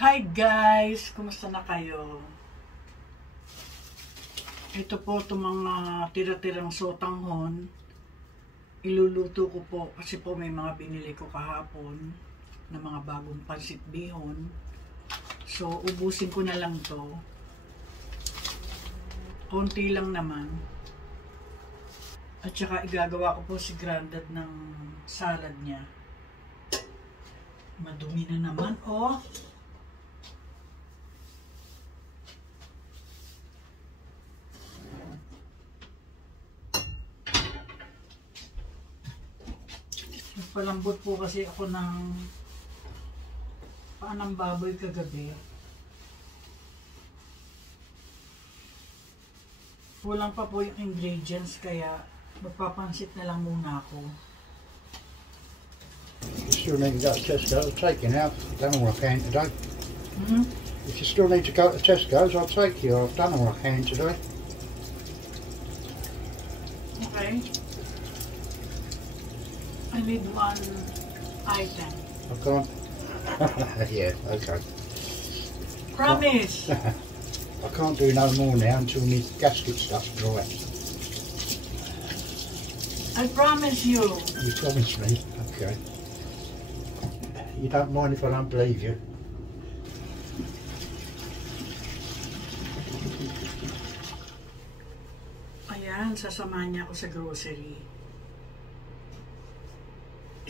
Hi guys! Kumusta na kayo? Ito po itong mga tira-tirang sotanghon. Iluluto ko po kasi po may mga binili ko kahapon na mga bagong pansit bihon. So, ubusin ko na lang to. Konti lang naman. At saka igagawa ko po si Grandad ng salad niya. Madumi na naman, oh! Nagpalambot po kasi ako ng paanang baboy kagabi. Kulang pa po yung ingredients kaya magpapansit na lang muna ako. You still need to go to Tesco. I'll take you now. I've done all I can today. If you still need to go to Tesco's, I'll take you. I've done all I can today. Okay. I need one item. I've gone. Yeah, okay. Promise! I can't do no more now until my gasket stuff's dry. I promise you. You promised me. Okay. You don't mind if I don't believe you? Ayan, sasamahan niya ako sa grocery.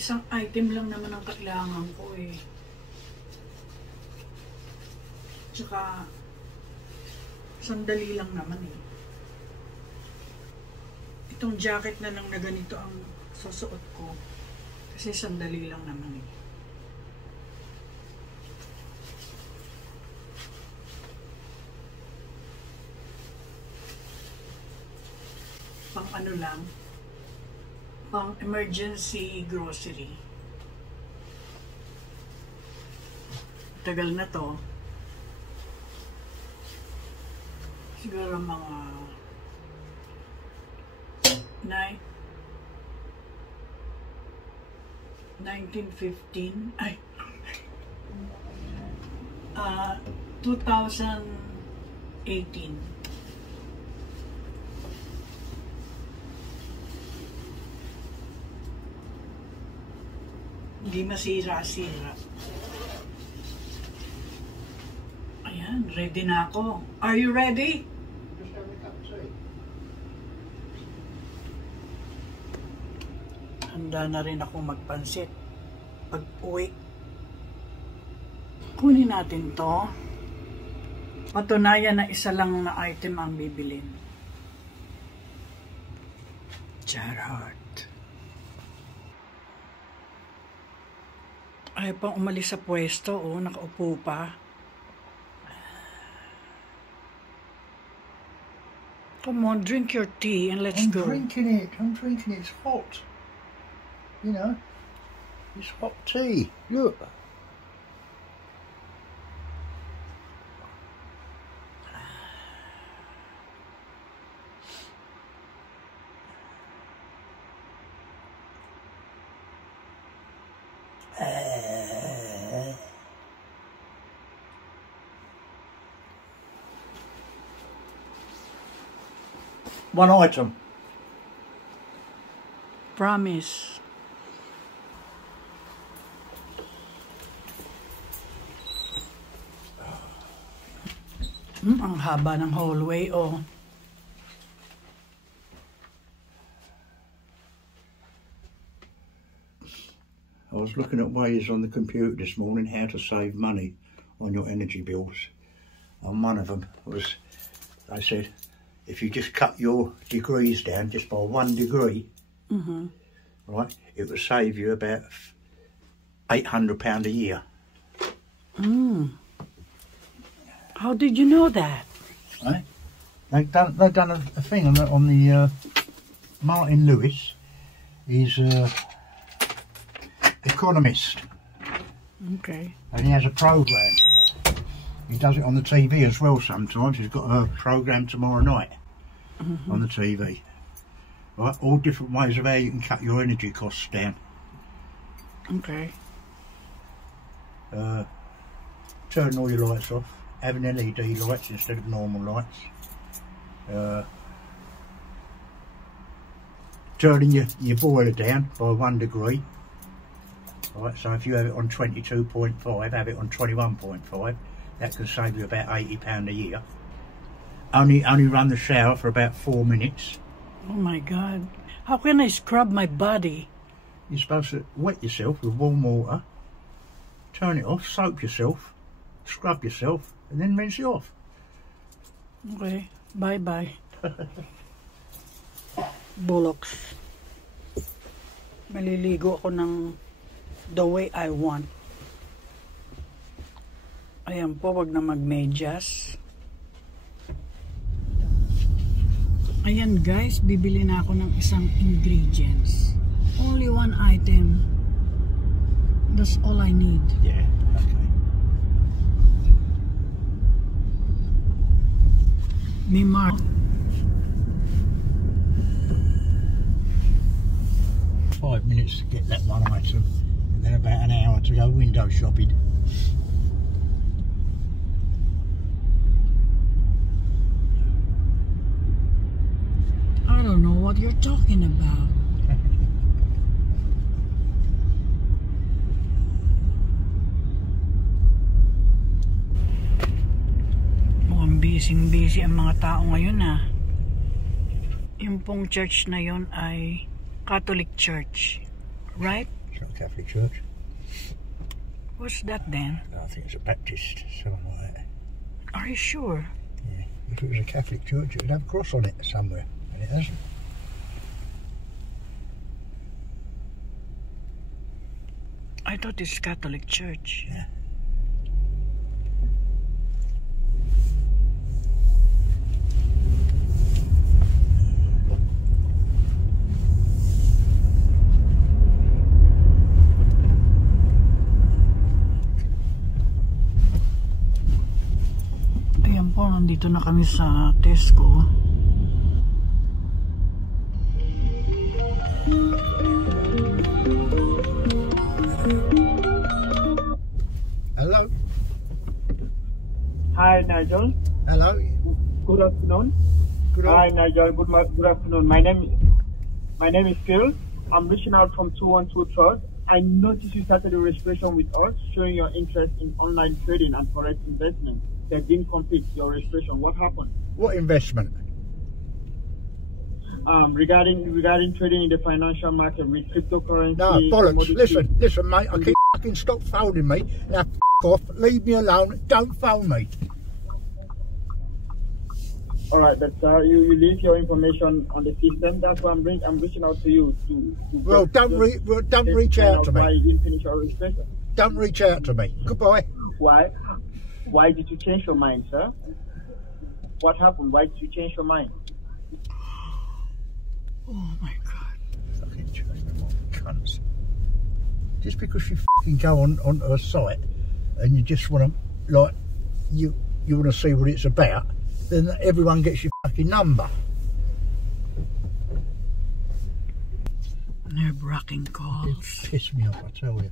Isang item lang naman ang kailangan ko eh. Tsaka, sandali lang naman eh. Itong jacket na lang na ganito ang susuot ko. Kasi sandali lang naman eh. Pang ano lang, pang emergency grocery. Tagal na to. Siguro mga 1915 ay 2018. Hindi masira-sira. Ayan, ready na ako. Are you ready? Just having a cup of tea. Handa na rin ako magpansit. Pag uwi, kunin natin to. Patunayan na isa lang na item ang bibilin. Charot. Ayaw pang umalis sa pwesto, oh, nakaupo pa. Come on, drink your tea and let's go. I'm drinking it. It's hot. You know, it's hot tea. Look. One item. Promise. Ang haba ng hallway, oh. I was looking at ways on the computer this morning how to save money on your energy bills. And one of them was, they said, if you just cut your degrees down just by 1 degree, right, it would save you about £800 a year. How did you know that? Right? They've done a thing on the Martin Lewis. He's economist. Okay. And he has a programme. He does it on the TV as well sometimes. He's got a programme tomorrow night on the TV. Right, all different ways of how you can cut your energy costs down. Okay. turning all your lights off, having LED lights instead of normal lights. Turning your boiler down by 1 degree. Right, so if you have it on 22.5, have it on 21.5. That can save you about £80 a year. Only run the shower for about 4 minutes. Oh my God. How can I scrub my body? You're supposed to wet yourself with warm water, turn it off, soap yourself, scrub yourself, and then rinse it off. Okay, bye-bye. Bullocks. Maliligo ako ng the way I want. Ayan po, wag na magmedyas. Ayan guys, bibili na ako ng isang ingredients. Only one item. That's all I need. Yeah, okay. May mark. Five minutes to get that one item, and then about an hour to go window shopping. I don't know what you're talking about. Mukhang busy ang mga tao ngayon ah. Yung pong church na yun ay Catholic Church, right? It's not a Catholic church. What's that then? No, I think it's a Baptist, something like that. Are you sure? Yeah. If it was a Catholic church, it would have a cross on it somewhere, and it hasn't. I thought it's Catholic Church. Yeah. Ayan po, nandito na kami sa Tesco. Hello. Hi, Nigel. Hello. Good afternoon. Hi, Nigel. Good afternoon. My name is Phil. I'm reaching out from 212 Trust. I noticed you started a registration with us, showing your interest in online trading and forex investment. That didn't complete your registration. What happened? What investment? Regarding trading in the financial market with cryptocurrency. No, bollocks. commodities. Listen, mate. I keep fucking stop phoning me. Now, off. Leave me alone. Don't phone me. All right, but you leave your information on the system. That's why I'm reaching out to you to Well, don't reach out to why me. you didn't finish your registration. Don't reach out to me. Goodbye. Why? Why did you change your mind, sir? What happened? Why did you change your mind? Oh my God. Fucking China cunts. Just because you fucking go on a site and you just want to, like, you want to see what it's about, then everyone gets your fucking number. Nerve-wracking calls. It pissed me off, I tell you.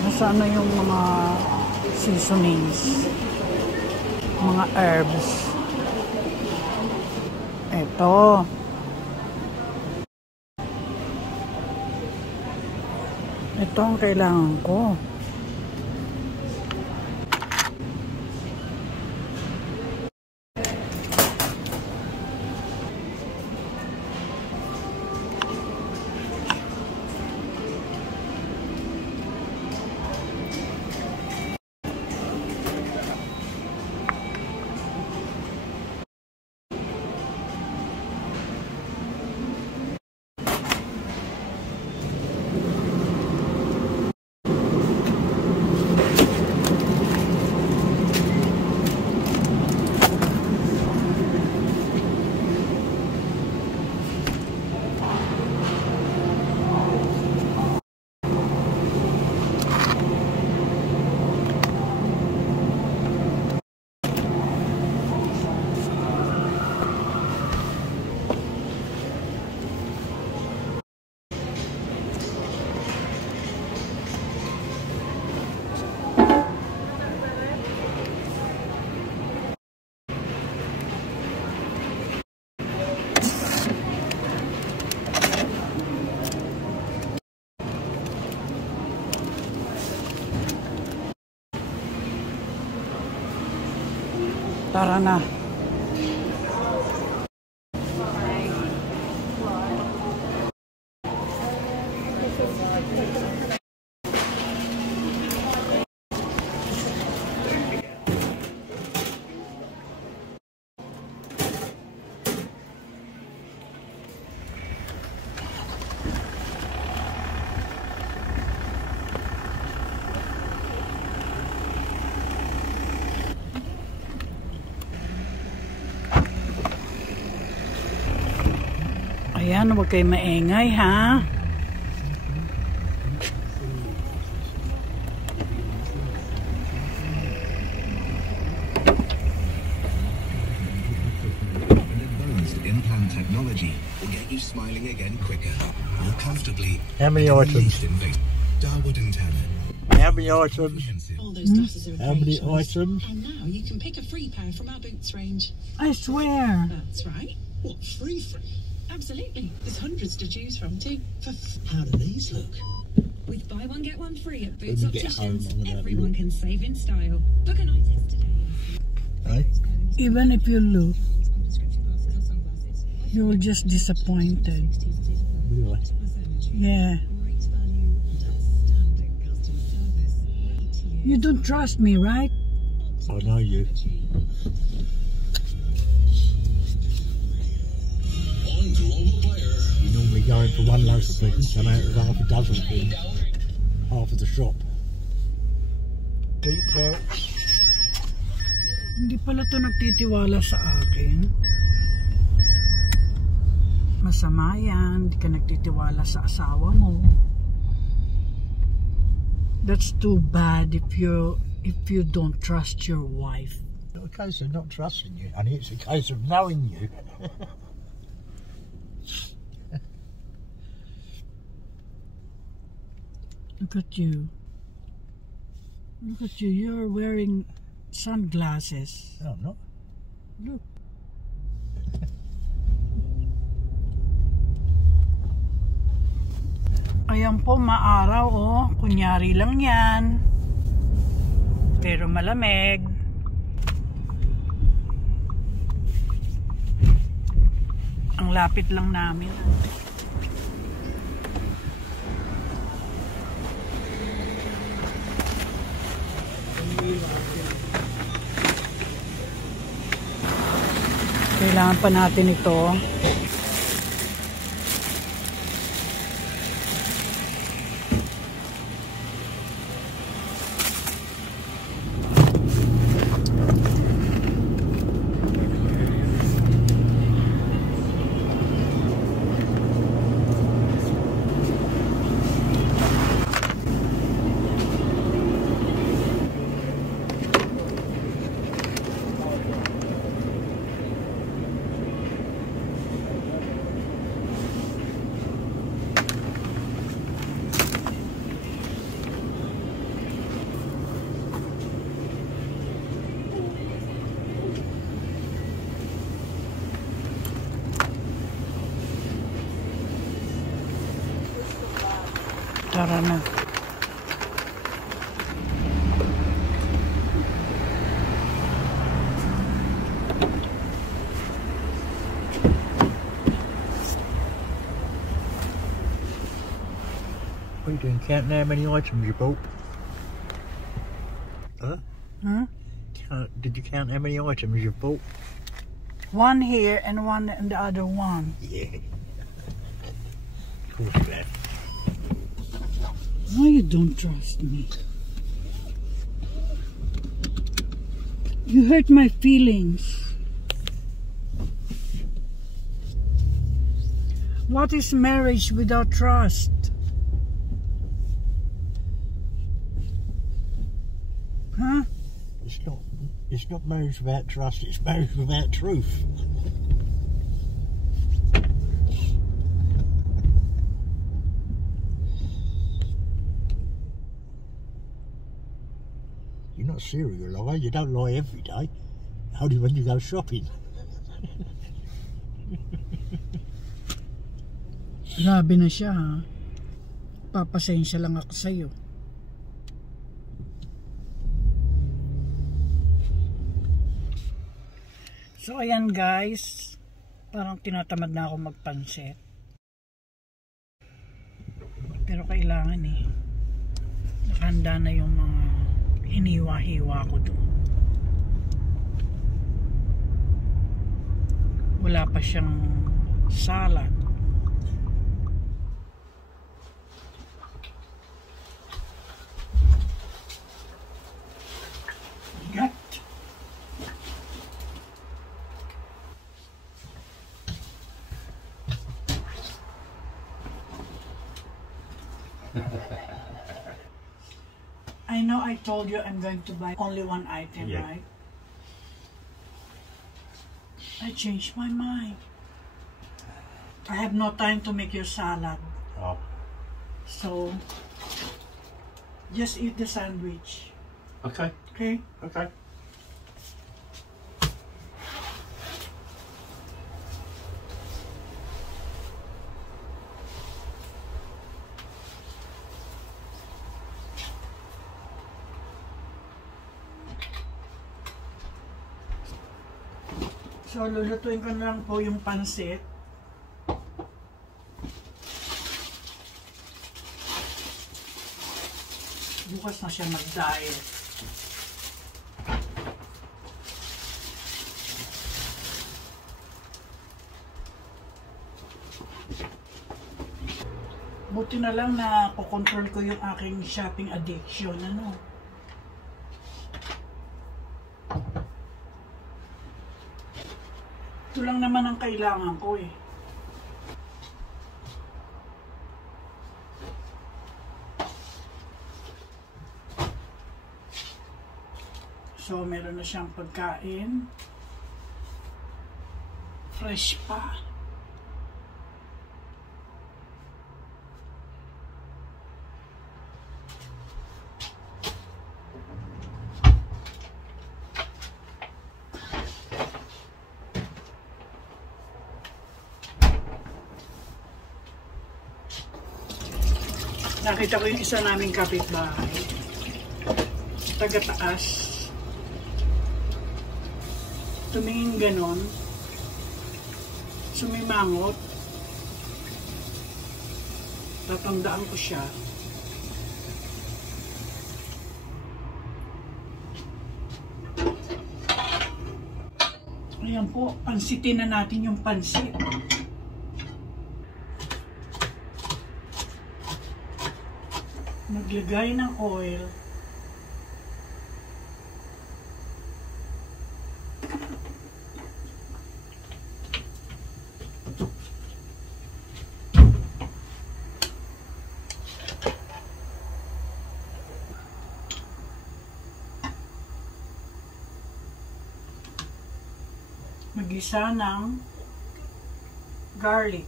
Nasaan na yung mga seasonings, mga herbs. Ito. Ito ang kailangan ko. Tara na. Ayan, huwag kayo maingay, ha? Advanced implant technology will get you smiling again quicker, more comfortably. How many items? Darwood and Tanner. How many items? All those glasses are How many occasions. items? And now you can pick a free pair from our Boots range. I swear. That's right. What, free? Absolutely. There's hundreds to choose from too. How do these look? With buy one get one free at Boots When we get home, Opticians, I'm gonna have a everyone look. can save in style. Book an eye test today. Eh? Even if you look, On prescription glasses or sunglasses. you're just disappointed. Really? Yeah. Great value and outstanding customer service. 8 years. You don't trust me, right? I know you. On Global Player. You normally go in for one loaf of things, and out of half a dozen things, half of the shop. Deep belts. Hindi pala to nagtitiwala sa akin. Masama yan. Hindi ka nagtitiwala sa asawa mo. That's too bad if you don't trust your wife. It's not a case of not trusting you, honey. It's a case of knowing you. Look at you. Look at you. You're wearing sunglasses. No, I'm not. Look. Ayan po, maaraw, oh. Kunyari lang yan. Pero malamig. Ang lapit lang namin. Kailangan pa natin ito. Tara na. What are you doing? Counting how many items you bought? Huh? Huh? Did you count how many items you bought? One here and one in the other one. Yeah. Of course you have. Why you don't trust me? You hurt my feelings. What is marriage without trust? Huh? It's not marriage without trust, it's marriage without truth. You're not a serial liar, you don't lie every day. Only when you go shopping. Grabe na siya, ha? Papasensya lang ako sa'yo. So ayan guys, parang tinatamad na ako magpansit. Pero kailangan eh. Nakahanda na yung mga hiniwa-hiwa ko doon. Wala pa siyang salad. Got. I know I told you I'm going to buy only one item, Yeah. right? I changed my mind. I have no time to make your salad. Oh. So, just eat the sandwich, Okay. okay? Okay. So, lulutuin ko na lang po yung pansit. Bukas na siya mag-diet. Buti na lang na kukontrol ko yung aking shopping addiction, ano. Ito lang naman ang kailangan ko eh. So, meron na siyang pagkain. Fresh pa. Nakita ko yung isa naming kapitbahay. Taga-taas. Tumingin ganon. Sumimangot. Tatandaan ko siya. Ayan po, pansitin na natin yung pansit. Maglagay ng oil. Mag-isa ng garlic.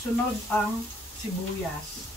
Isunod ang sibuyas.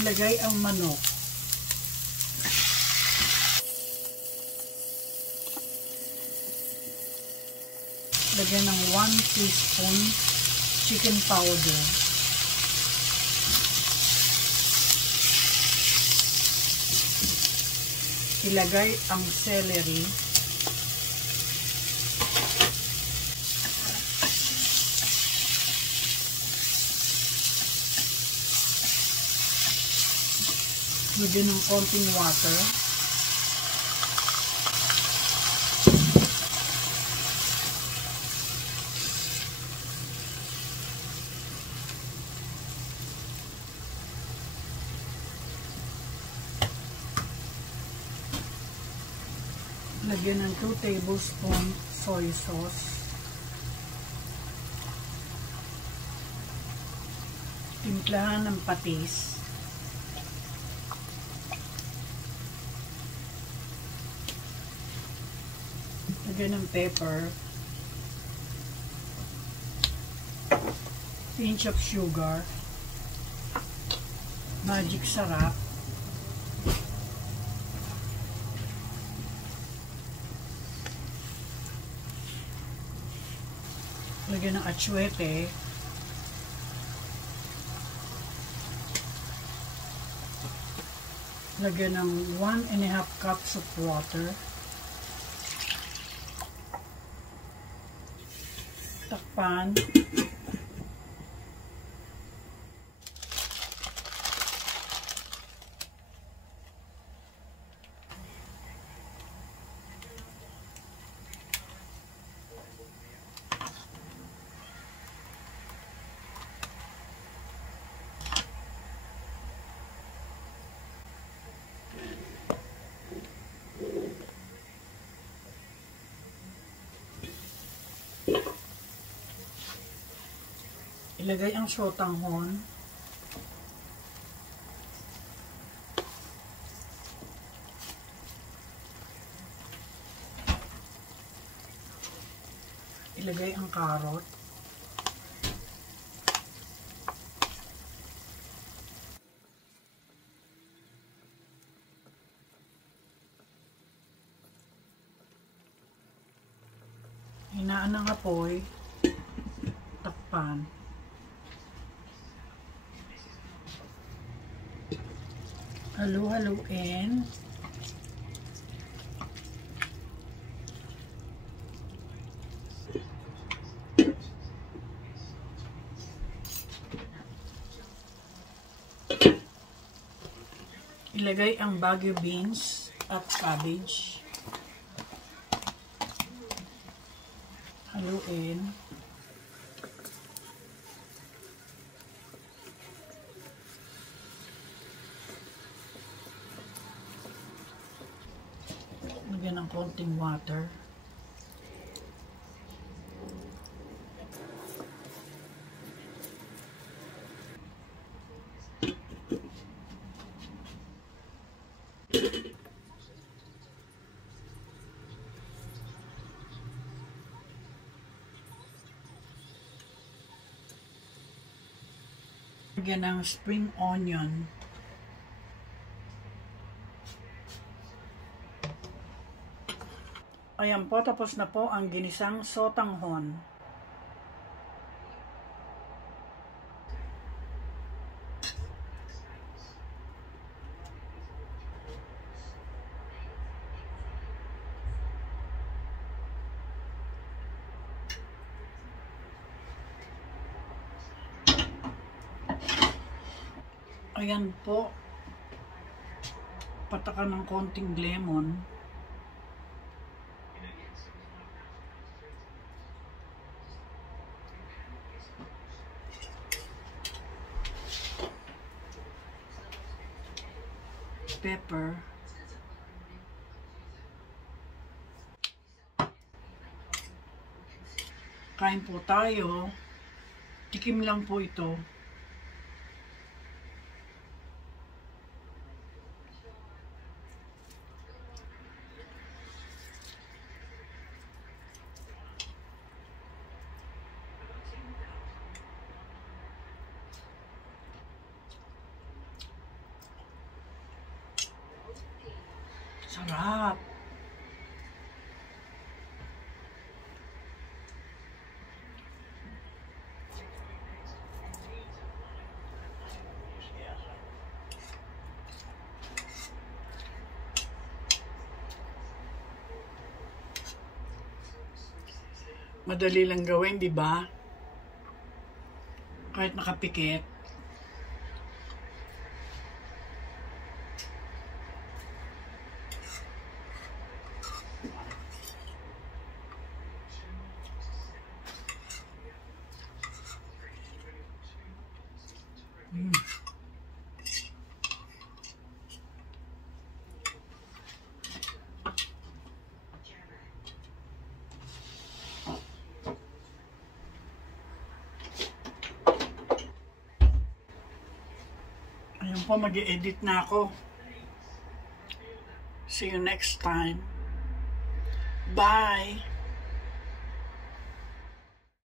Ilagay ang manok. Lagyan ng 1 teaspoon chicken powder. Ilagay ang celery. Lagyan ng konting water. Lagyan ng 2 tablespoon soy sauce. Timplahan ng patis. Lagyan ng pepper. Pinch of sugar. Magic sarap. Lagyan ng atsuete. Lagyan ng 1½ cups of water. Takpan. Ilagay ang sotanghon. Ilagay ang carrot. Hinaan ng apoy. Takpan. Halu-haluin. Ilagay ang Baguio beans at cabbage. Haluin. Lagyan ng konting water. Lagyan ng spring onion. Ayan po, tapos na po ang ginisang sotanghon. Ayan po, patakan ng konting lemon. Pepper. Kain po tayo. Tikim lang po ito. Sarap. Madali lang gawin, di ba? Kahit nakapikit. po, mag-edit na ako. See you next time. Bye!